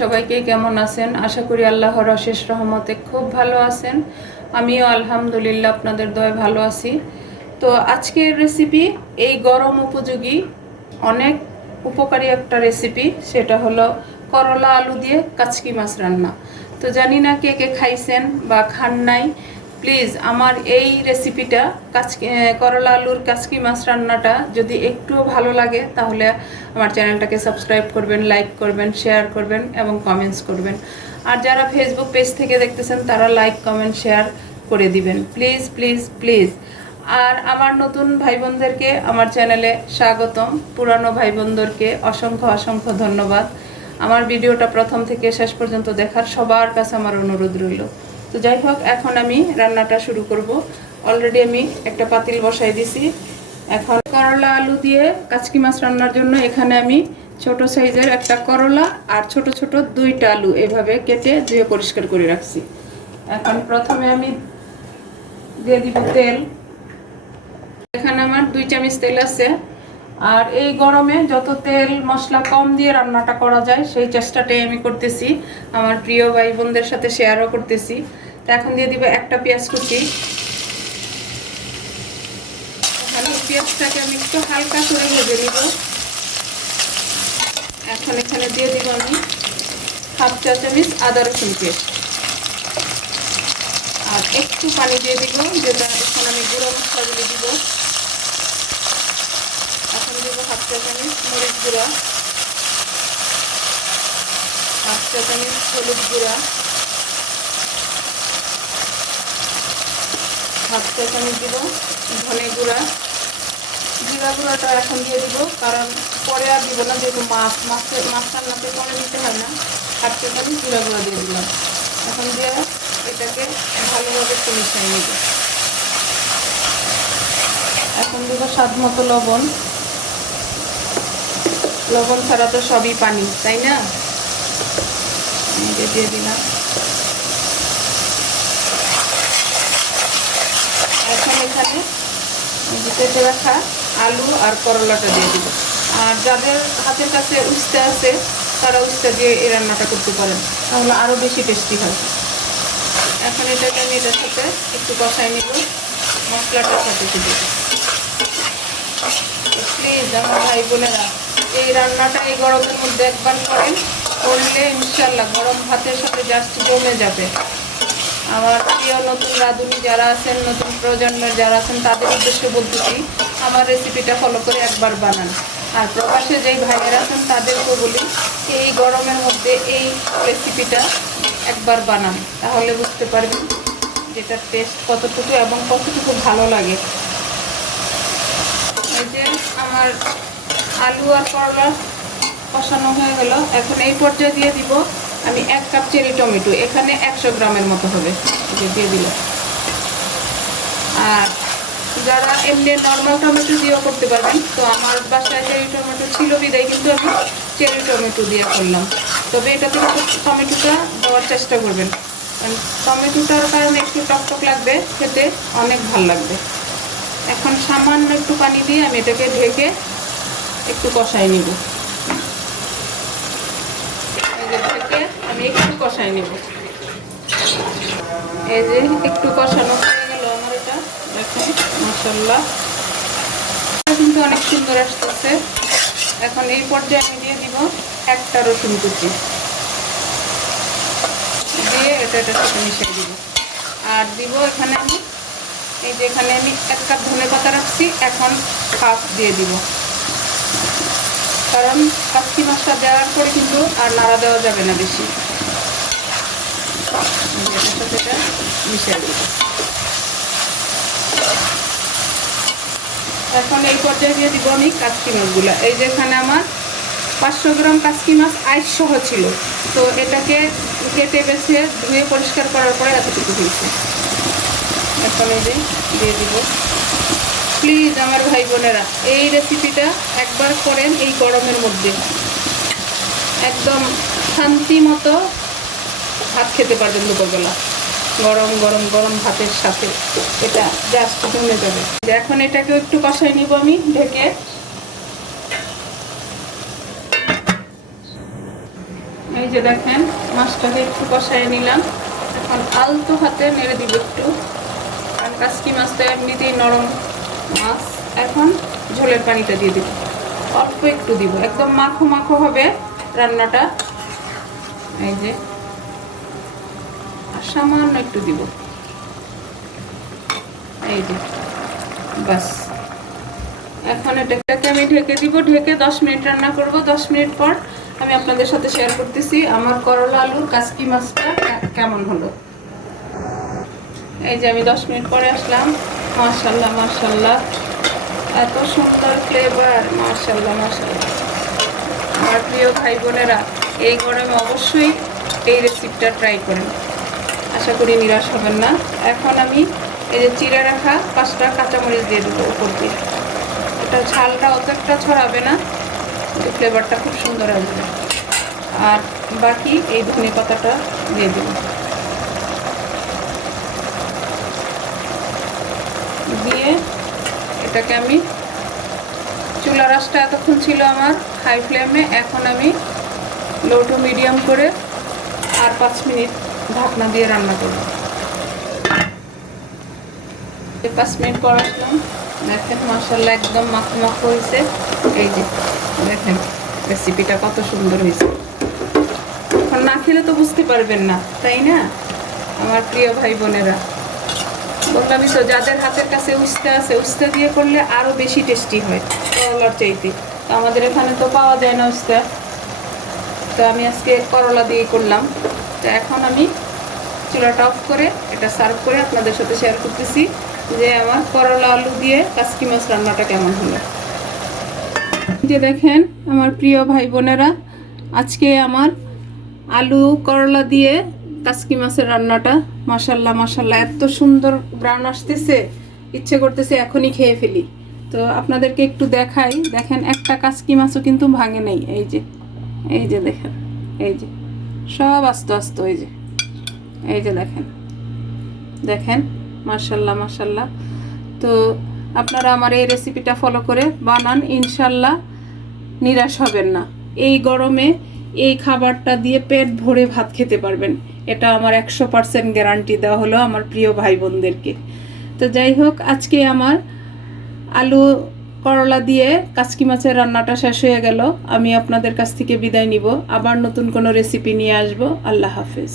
সবাইকে কেমন আছেন? আশা করি আল্লাহর অশেষ রহমতে খুব ভালো আছেন। আমিও আলহামদুলিল্লাহ আপনাদের দয় ভালো আছি। তো আজকের রেসিপি এই গরম উপযোগী অনেক উপকারী একটা রেসিপি সেটা হলো করলা আলু দিয়ে কাচকি মাছ রান্না। তো জানি না কে কে খাইছেন বা খান নাই প্লিজ আমার এই রেসিপিটা কাচকি করলা আলুর কাচকি মাছ রান্নাটা যদি একটুও ভালো লাগে, তাহলে আমার চ্যানেলটাকে সাবস্ক্রাইব করবেন লাইক করবেন শেয়ার করবেন এবং কমেন্টস করবেন। আর যারা ফেসবুক পেজ থেকে দেখতেছেন, তারা লাইক কমেন্ট শেয়ার করে দিবেন। প্লিজ প্লিজ প্লিজ আর আমার নতুন ভাই বোনদেরকে আমার চ্যানেলে স্বাগতম। পুরানো ভাই বোনদেরকে অসংখ্য অসংখ্য ধন্যবাদ। আমার ভিডিওটা প্রথম থেকে শেষ পর্যন্ত দেখার সবার কাছে আমার অনুরোধ রইল। তো যাই হোক, এখন আমি রান্নাটা শুরু করব। অলরেডি আমি একটা পাতিল বসাই দিছি। এখন করলা আলু দিয়ে কাচকি মাছ রান্নার জন্য এখানে আমি ছোট সাইজের একটা করলা আর ছোট ছোট দুইটা আলু এভাবে কেটে ধুয়ে পরিষ্কার করে রাখছি। এখন প্রথমে আমি দিয়ে দিব তেল। এখানে আমার দুই চামচ তেল আছে। আর এই গরমে যত তেল, মশলা কম দিয়ে রান্নাটা করা যায়, সেই চেষ্টাটাই আমি করতেছি। আমার প্রিয় ভাই বোনদের সাথে শেয়ারও করতেছি। তো এখন দিয়ে দিব একটা পেঁয়াজ কুচি। পেঁয়াজটাকে আমি একটু হালকা করে ভেজে নিব। এখন এখানে দিয়ে দিব আমি হাফ চা চামচ আদা রসুন পেস্ট। আর একটু পানি দিয়ে দিব, যেটা এখন আমি গুঁড়ো মশলাগুলি দিব। হাফ চা চামচ মরিচ গুঁড়া। হাফ চা চামচ হলুদ গুঁড়া। হাফ চা চামচ দিব, ধনে গুঁড়া। জিরা গুঁড়াটা এখন দিয়ে দিব, কারণ পরে আর দিব না, যেহেতু মাছ মাছের মাছ রান্নাতে পরে দিতে হয় না। হাফ চা চামচ জিরা গুঁড়া দিয়ে দিলাম। এখন দিয়ে এটাকে ভালোভাবে মিশিয়ে নিব। এখন দেবো স্বাদ মতো লবণ। লবণ ছাড়া তো সবই পানি, তাই না? দিয়ে দিলাম। এখন এখানে কেটে রাখা আলু আর করলাটা দিয়ে দিব আর যাদের হাতের কাছে উস্তে আছে, তারা উস্তে দিয়ে এই রান্নাটা করতে পারেন। তাহলে আরও বেশি টেস্টি হয়। এখন এটাকে আমি এটার সাথে একটু কষাই নিব। মশলাটার সাথে শুধু প্লিজ আমার ভাই বোনেরা। এই রান্নাটা এই গরমের মধ্যে একবার করেন, করলে ইনশাল্লাহ গরম ভাতের সাথে জাস্ট জমে যাবে। আমার প্রিয় নতুন রাঁধুনি যারা আছেন, নতুন প্রজন্মের যারা আছেন, তাদের উদ্দেশ্যে বলতেছি, আমার রেসিপিটা ফলো করে একবার বানান। আর প্রবাসে যেই ভাইয়েরা আছেন তাদেরকে বলি, এই গরমের মধ্যে এই রেসিপিটা একবার বানান। তাহলে বুঝতে পারবেন যেটার টেস্ট কতটুকু এবং কতটুকু ভালো লাগে। এই যে আমার আলু আর করলা কষানো হয়ে গেল। এখন এই পর্যায়ে দিয়ে দিব আমি এক কাপ চেরি টমেটো। এখানে একশো গ্রামের মতো হবে। দিয়ে দিল আর যারা এমনি নর্মাল টমেটো দিয়েও করতে পারবেন, তো আমার বাসায় চেরি টমেটো ছিল বিদায়, কিন্তু আমি চেরি টমেটো দিয়ে করলাম। তবে এটা থেকে টমেটোটা দেওয়ার চেষ্টা করবেন। টমেটোটার কারণে একটু টকটক লাগবে, খেতে অনেক ভালো লাগবে। এখন সামান্য একটু পানি দিয়ে আমি এটাকে ঢেকে একটু কষাই নিব। আমি একটু এই যে একটু কষানো এটা। মশাল্লা কিন্তু অনেক সুন্দর এখন এই পর্যায়ে আমি দিয়ে একটা রসুন কুচি। দিয়ে এটা মিশিয়ে দিব। আর দিব এখানে আমি, এই যে এখানে আমি এক কাপ ধনে পাতা রাখছি, এখন হাফ দিয়ে দিব। কারণ কাচ্চি মাছটা দেওয়ার পরে কিন্তু আর নাড়া দেওয়া যাবে না বেশি। এখন এই পর্যায়ে দিয়ে দিব আমি কাচকি মাছগুলো। এই যেখানে আমার পাঁচশো গ্রাম কাচকি মাছ আইস ছিল। তো এটাকে কেটে বেছে ধুয়ে পরিষ্কার করার পরে এতটুকু হয়েছে। এখন এই যে দিয়ে দিব। প্লিজ আমার ভাই বোনেরা, এই রেসিপিটা একবার করেন এই গরমের মধ্যে। একদম শান্তি মতো ভাত খেতে পারবেন দুপুরবেলা। গরম গরম গরম ভাতের সাথে। এটা জাস্ট জমে যাবে। এখন এটাকে একটু কষাই নিব আমি, ঢেকে। এই যে দেখেন, মাছটাকে একটু কষায় নিলাম। এখন আলতো হাতে নেড়ে দিব একটু। কারণ কাসকি মাছটা এমনিতেই নরম মাছ এখন ঝোলের পানিটা দিয়ে দিব। অল্প একটু দিব। একদম মাখো মাখো হবে রান্নাটা। এই যে। আর সামান্য একটু দিব। এই যে। বাস এখন এটাকে আমি ঢেকে দিব। ঢেকে দশ মিনিট রান্না করব। দশ মিনিট পর আমি আপনাদের সাথে শেয়ার করতেছি আমার করলা আলুর কাসকি মাছটা কেমন হলো। এই যে আমি দশ মিনিট পরে আসলাম। মার্শাল্লাহ মার্শাল্লাহ এত সুন্দর ফ্লেভার মার্শাল্লাহ মার্শাল্লাহ আমার প্রিয় ভাই বোনেরা, এই গরমে অবশ্যই এই রেসিপিটা ট্রাই করেন। আশা করি নিরাশ হবেন না। এখন আমি এই যে চিড়ে রাখা পাঁচটা কাঁচামরিচ দিয়ে দেবো উপর দিয়ে। এটা ঝালটা অত একটা ছড়াবে না, কিন্তু ফ্লেভারটা খুব সুন্দর আসবে। আর বাকি এই ধনে পাতাটা দিয়ে দেবো দিয়ে এটাকে আমি চুলা রাসটা এতক্ষণ ছিল আমার হাই ফ্লেমে এখন আমি লো টু মিডিয়াম করে আর পাঁচ মিনিট ঢাকনা দিয়ে রান্না করব। পাঁচ মিনিট পর আসলাম। দেখেন মশলা একদম মাখো মাখো হয়েছে। এই যে, দেখেন রেসিপিটা কত সুন্দর হয়েছে। না খেলে তো বুঝতে পারবেন না, তাই না? আমার প্রিয় ভাই বোনেরা। বললামই তো যাদের হাতের কাছে উস্তে আছে উস্তে দিয়ে করলে আরও বেশি টেস্টি হয়। করলার চাইতে। তো আমাদের এখানে তো পাওয়া যায় না উস্তে তো আমি আজকে করলা দিয়ে করলাম। তো এখন আমি চুলাটা অফ করে এটা সার্ভ করে আপনাদের সাথে শেয়ার করতেছি যে আমার করলা আলু দিয়ে কাসকি মাছ রান্নাটা কেমন হলো। যে দেখেন, আমার প্রিয় ভাই বোনেরা, আজকে আমার আলু করলা দিয়ে কাসকি মাছের রান্নাটা মাসাল্লাহ মাসাল্লাহ এত সুন্দর ব্রাউন আসতেছে, ইচ্ছে করতেছে এখনই খেয়ে ফেলি। তো আপনাদেরকে একটু দেখাই, দেখেন একটা কাসকি মাছও কিন্তু ভাঙে নেই, এই যে এই যে দেখেন, এই যে, সব আস্তে আস্তে, এই যে এই যে দেখেন দেখেন মার্শাল্লাহ মার্শাল্লাহ তো আপনারা আমার এই রেসিপিটা ফলো করে বানান, ইনশাল্লাহ নিরাশ হবেন না। এই গরমে এই খাবারটা দিয়ে পেট ভরে ভাত খেতে পারবেন। এটা আমার একশো পার্সেন্ট গ্যারান্টি দেওয়া হলো আমার প্রিয় ভাই বোনদেরকে তো যাই হোক, আজকে আমার আলু করলা দিয়ে কাচকি মাছের রান্নাটা শেষ হয়ে গেল। আমি আপনাদের কাছ থেকে বিদায় নিব। আবার নতুন কোনো রেসিপি নিয়ে আসব। আল্লাহ হাফেজ।